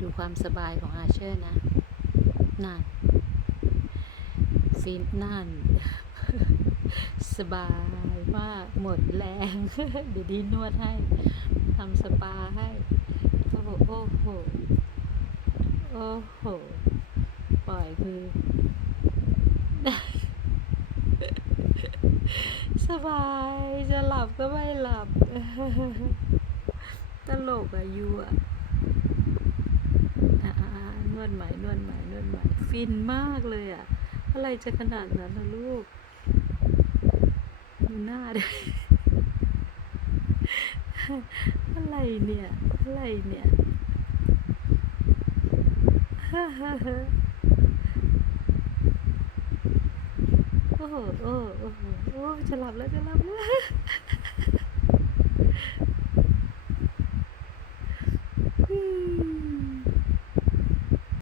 ดูความสบายของอาเชอร์นะนั่นฟินนั่น สบายมากหมดแรง เดี๋ยวดีนวดให้ทำสปาให้โอ้โหโอ้โหโอ้โหปล่อยมือสบายจะหลับก็ไม่หลับ ตลกอะยูอะอะ ดใหม่นวดใหม่นวดใหม่ฟินมากเลยอะอะไรจะขนาดนั้นนะลูกดูหน้าด้วยอะไรเนี่ย อะไรเนี่ยโอ้โหโอ้โหโอ้โหโอ้จะหลับแล้วจะหลับแล้ว